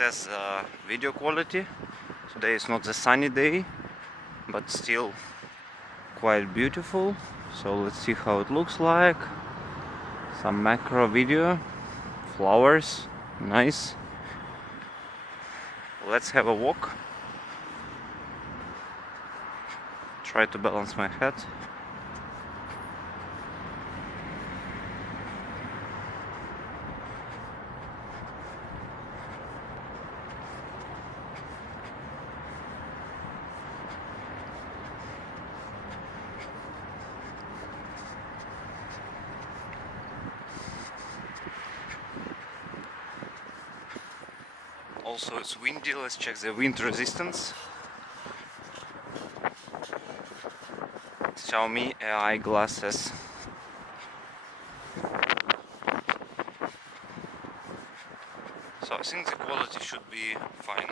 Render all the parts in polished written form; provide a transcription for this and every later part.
Says video quality. Today is not a sunny day, but still quite beautiful. So let's see how it looks like. Some macro video, flowers, nice. Let's have a walk. Try to balance my head. Also, it's windy. Let's check the wind resistance. Xiaomi AI Glasses. So I think the quality should be fine.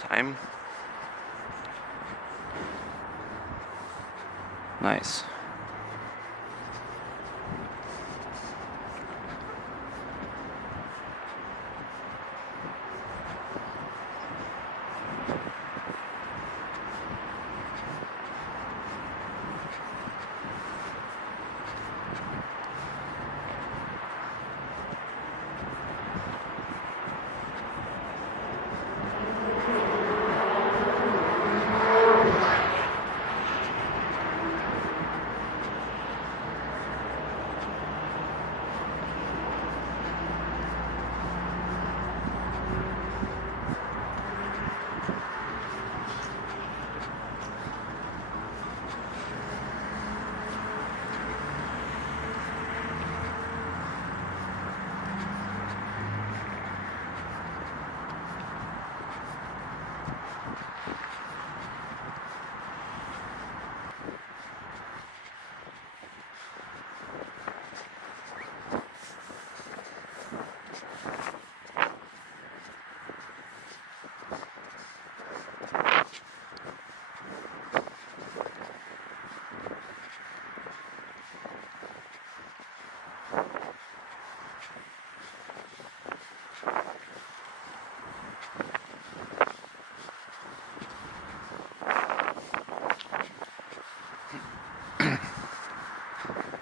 Time. Nice.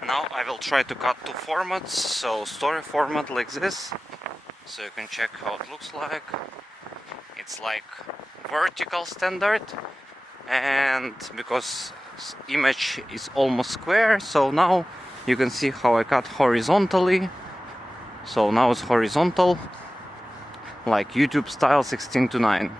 Now I will try to cut two formats, so story format like this, so you can check how it looks like. It's like vertical standard, and because image is almost square, so now you can see how I cut horizontally. So now it's horizontal, like YouTube style 16:9.